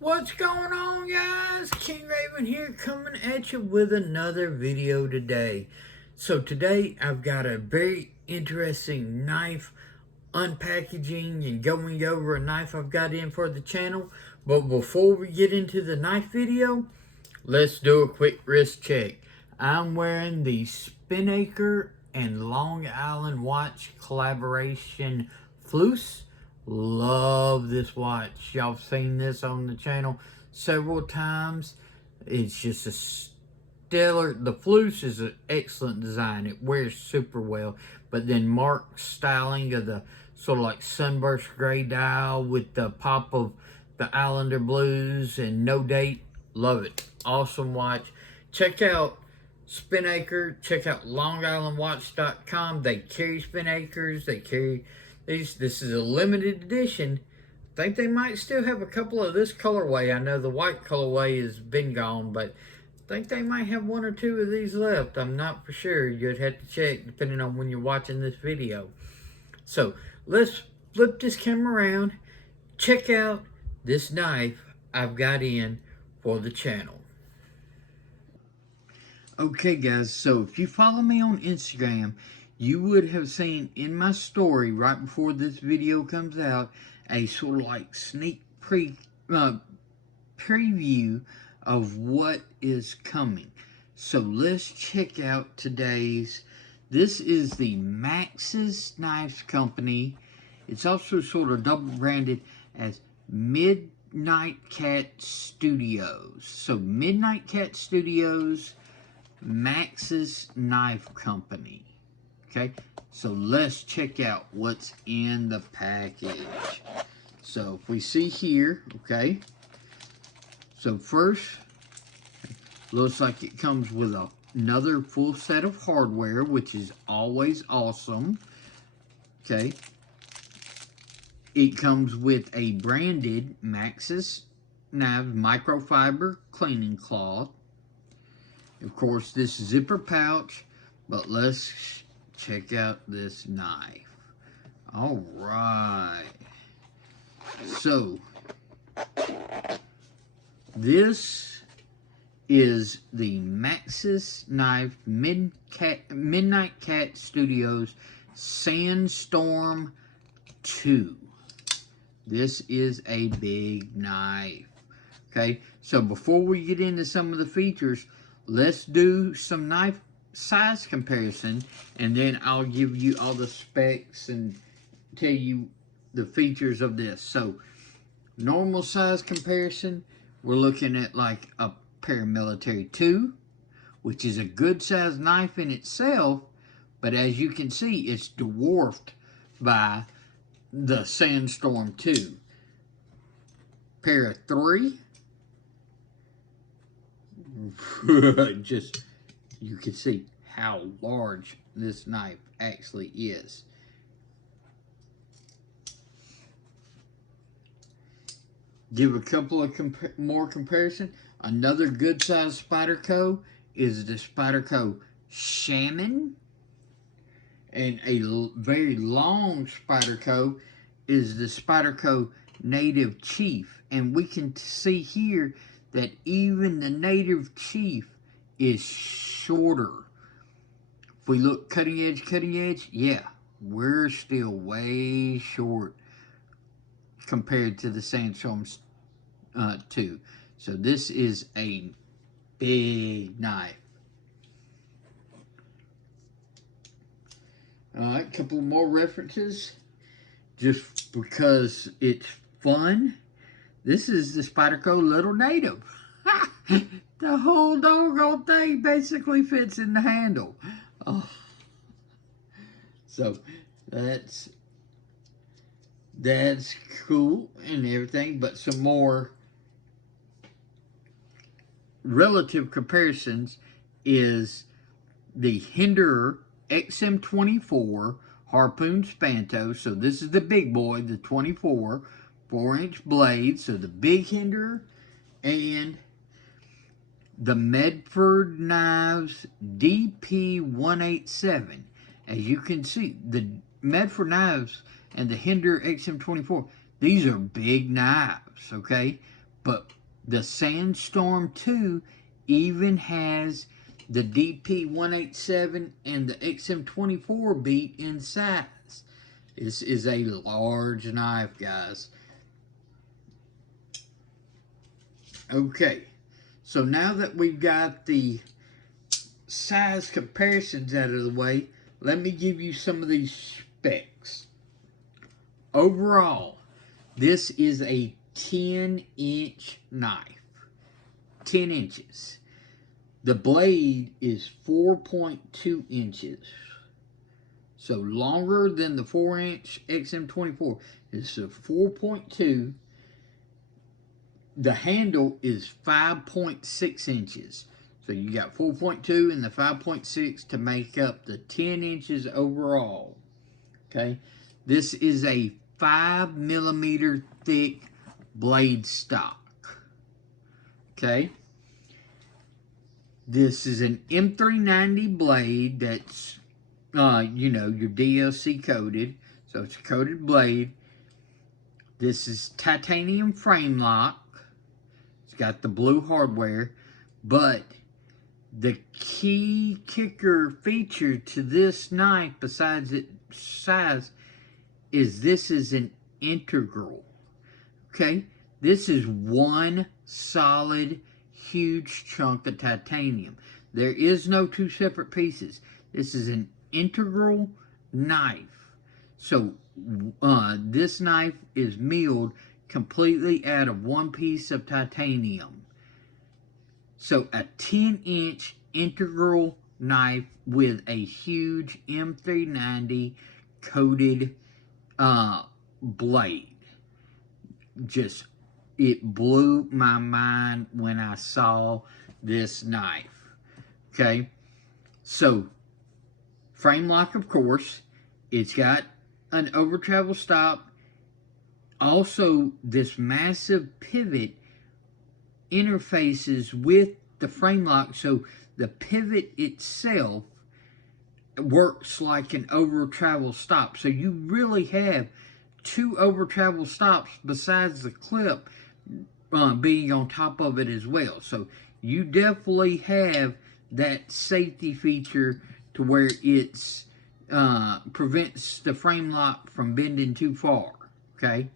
What's going on, guys? King Raven here, coming at you with another video today. So today I've got a very interesting knife unpackaging and going over a knife I've got in for the channel. But before we get into the knife video, let's do a quick wrist check. I'm wearing the Spinnaker and Long Island watch collaboration Flus. Love this watch. Y'all seen this on the channel several times. It's just a stellar. The Flus is an excellent design. It wears super well. But then Mark's styling of the sort of like sunburst gray dial with the pop of the Islander blues and no date. Love it. Awesome watch. Check out Spinnaker. Check out LongIslandWatch.com. They carry Spinnakers. They carry these. This is a limited edition. I think they might still have a couple of this colorway. I know the white colorway has been gone, but I think they might have one or two of these left. I'm not for sure. You'd have to check depending on when you're watching this video. So let's flip this camera around. Check out this knife I've got in for the channel. Okay guys, so if you follow me on Instagram, you would have seen in my story right before this video comes out a sort of like sneak preview of what is coming. So let's check out today's. This is the Maxace Knives Company. It's also sort of double branded as Midnight Cat Studios. So Midnight Cat Studios, Maxace Knife Company. Okay, so let's check out what's in the package. So if we see here, okay, so first, looks like it comes with another full set of hardware, which is always awesome. Okay, it comes with a branded Maxace Knives microfiber cleaning cloth. Of course, this zipper pouch, but let's check out this knife. All right. So, this is the Maxace Knife Midnight Cat Studios Sandstorm 2. This is a big knife. Okay, so before we get into some of the features, let's do some knife size comparison, and then I'll give you all the specs and tell you the features of this. So, normal size comparison, we're looking at like a Paramilitary 2, which is a good size knife in itself, but as you can see, it's dwarfed by the Sandstorm 2. Para 3, just, you can see how large this knife actually is. Give a couple of more comparison. Another good size Spyderco is the Spyderco Shaman. And a very long Spyderco is the Spyderco Native Chief. And we can see here that even the Native Chief is shorter. If we look cutting edge, yeah, we're still way short compared to the Sandstorm 2. So this is a big knife. Alright, a couple more references. Just because it's fun. This is the Spyderco Little Native. The whole doggone thing basically fits in the handle. Oh. So that's cool and everything, but some more relative comparisons is the Hinderer XM24 Harpoon Spanto. So this is the big boy, the 24 4-inch blade, so the big Hinderer, and the Medford Knives DP187. As you can see, the Medford Knives and the Hinderer XM24, these are big knives, okay? But the Sandstorm 2 even has the DP187 and the XM24 beat in size. This is a large knife, guys. Okay, so now that we've got the size comparisons out of the way, let me give you some of these specs. Overall, this is a 10-inch knife. 10 inches. The blade is 4.2 inches. So longer than the 4-inch XM24. It's a 4.2. The handle is 5.6 inches. So you got 4.2 and the 5.6 to make up the 10 inches overall. Okay. This is a 5mm thick blade stock. Okay. This is an M390 blade that's, you know, your DLC coated. So it's a coated blade. This is titanium frame lock. It's got the blue hardware. But the key kicker feature to this knife, besides its size, is this is an integral. Okay? This is one solid, huge chunk of titanium. There is no two separate pieces. This is an integral knife. So, this knife is milled completely out of one piece of titanium. So, a 10-inch integral knife with a huge M390 coated blade. Just, it blew my mind when I saw this knife. Okay, so frame lock, of course. It's got an over travel stop. Also, this massive pivot interfaces with the frame lock, so the pivot itself works like an over travel stop. So you really have two over travel stops besides the clip being on top of it as well. So you definitely have that safety feature to where it's prevents the frame lock from bending too far. Okay,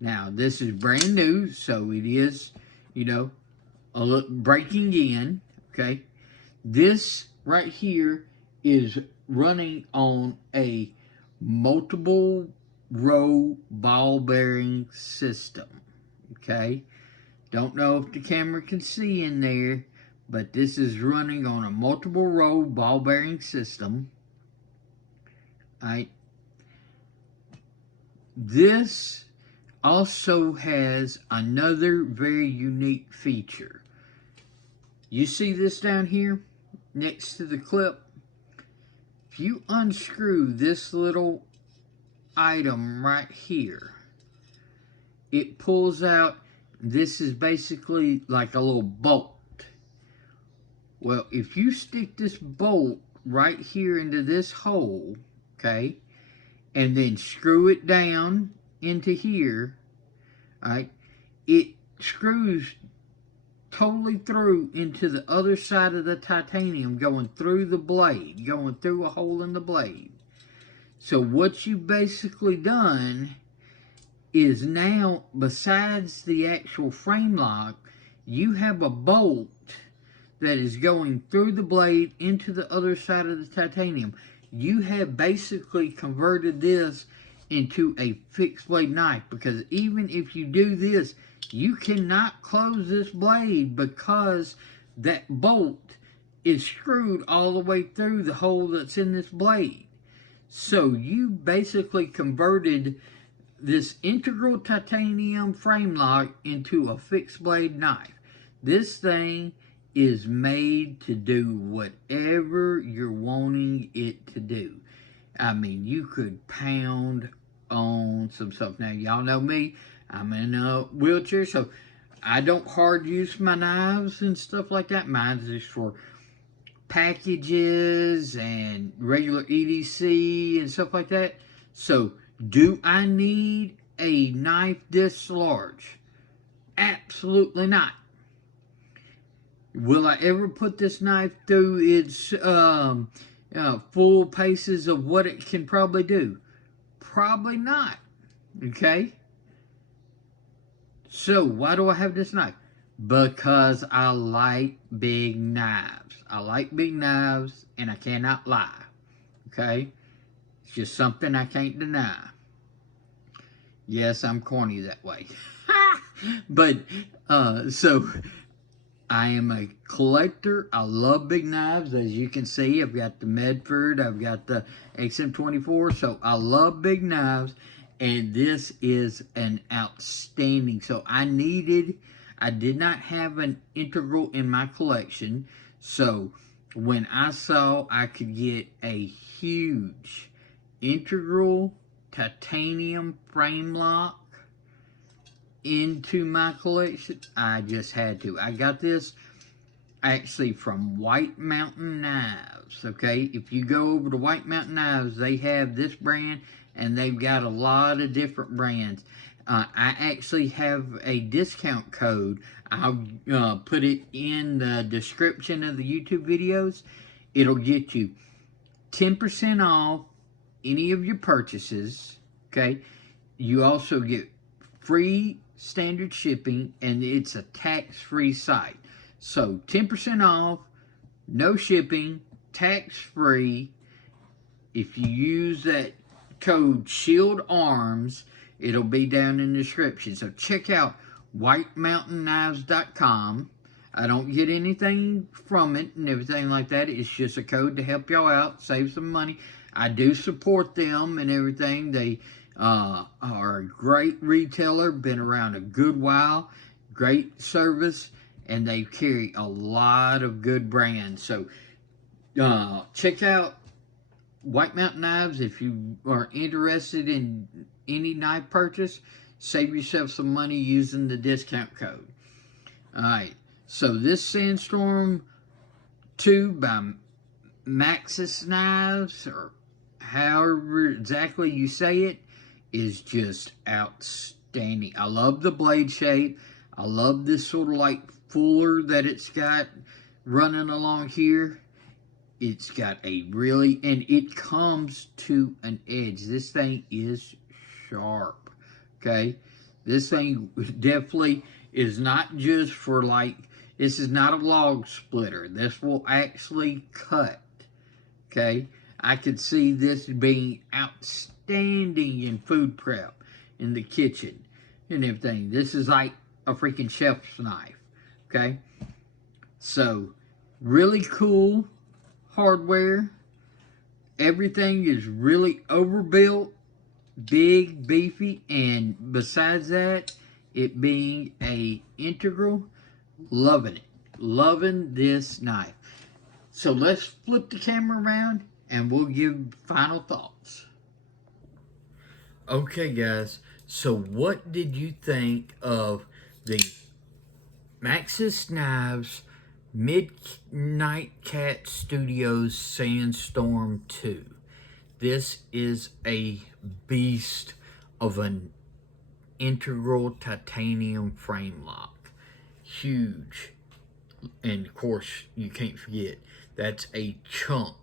now this is brand new, so it is, you know, a little breaking in. Okay, this right here is running on a multiple row ball bearing system. Okay, don't know if the camera can see in there, but this is running on a multiple row ball bearing system. Alright, this also has another very unique feature. You see this down here next to the clip? If you unscrew this little item right here, it pulls out. This is basically like a little bolt. Well, if you stick this bolt right here into this hole, okay, and then screw it down into here, alright, it screws totally through into the other side of the titanium, going through the blade, going through a hole in the blade. So what you basically done is now, besides the actual frame lock, you have a bolt that is going through the blade into the other side of the titanium. You have basically converted this into a fixed blade knife, because even if you do this, you cannot close this blade because that bolt is screwed all the way through the hole that's in this blade. So you basically converted this integral titanium frame lock into a fixed blade knife. This thing is made to do whatever you're wanting it to do. I mean, you could pound on some stuff. Now, y'all know me. I'm in a wheelchair, so I don't hard use my knives and stuff like that. Mine's just for packages and regular EDC and stuff like that. So, do I need a knife this large? Absolutely not. Will I ever put this knife through its full paces of what it can probably do? Probably not. Okay? So, why do I have this knife? Because I like big knives. I like big knives, and I cannot lie. Okay? It's just something I can't deny. Yes, I'm corny that way. But, so, I am a collector. I love big knives. As you can see, I've got the Medford. I've got the XM24. So, I love big knives. And this is an outstanding. So, I did not have an integral in my collection. So, when I saw I could get a huge integral titanium frame lock into my collection, I just had to. I got this actually from White Mountain Knives, okay? If you go over to White Mountain Knives, they have this brand, and they've got a lot of different brands. I actually have a discount code. I'll put it in the description of the YouTube videos. It'll get you 10% off any of your purchases, okay? You also get free standard shipping, and it's a tax-free site. So 10% off, no shipping, tax-free. If you use that code SHIELDARMS, it'll be down in the description. So check out whitemountainknives.com. I don't get anything from it and everything like that. It's just a code to help y'all out, save some money. I do support them and everything. They are a great retailer, been around a good while, great service, and they carry a lot of good brands. So check out White Mountain Knives if you are interested in any knife purchase. Save yourself some money using the discount code. Alright, so this Sandstorm 2 by Maxace Knives, or however exactly you say it, is just outstanding. I love the blade shape. I love this sort of like fuller that it's got running along here. It's got a really, and it comes to an edge. This thing is sharp, okay? This thing definitely is not just for like, this is not a log splitter. This will actually cut, okay? I could see this being outstanding in food prep, in the kitchen, and everything. This is like a freaking chef's knife, okay? So, really cool hardware. Everything is really overbuilt, big, beefy, and besides that, it being a integral, loving it. Loving this knife. So let's flip the camera around and we'll give final thoughts. Okay, guys. So what did you think of the Maxace Knives Midnight Cat Studio Sandstorm 2? This is a beast of an integral titanium frame lock. Huge. And of course, you can't forget, that's a chunk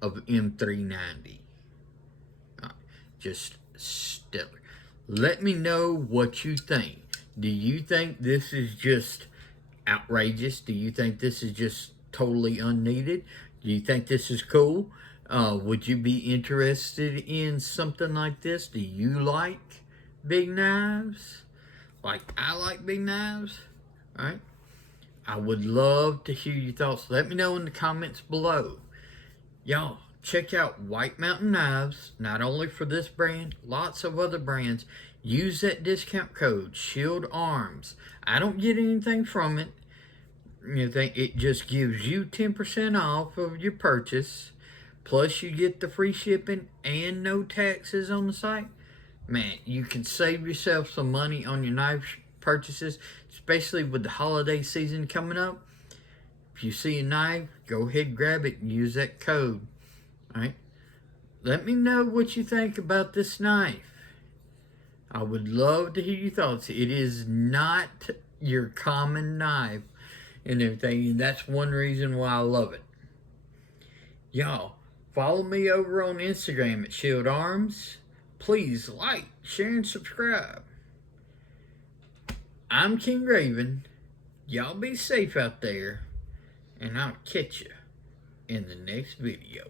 of M390. Just stellar. Let me know what you think. Do you think this is just outrageous? Do you think this is just totally unneeded? Do you think this is cool? Would you be interested in something like this? Do you like big knives? Like I like big knives? Alright? I would love to hear your thoughts. Let me know in the comments below. Y'all, check out White Mountain Knives, not only for this brand, lots of other brands. Use that discount code, SHIELDARMS. I don't get anything from it. It just gives you 10% off of your purchase. Plus you get the free shipping and no taxes on the site. Man, you can save yourself some money on your knife purchases, especially with the holiday season coming up. If you see a knife, go ahead, grab it, and use that code. Alright? Let me know what you think about this knife. I would love to hear your thoughts. It is not your common knife and everything, and that's one reason why I love it. Y'all, follow me over on Instagram at Shield Arms. Please like, share, and subscribe. I'm King Raven. Y'all be safe out there, and I'll catch you in the next video.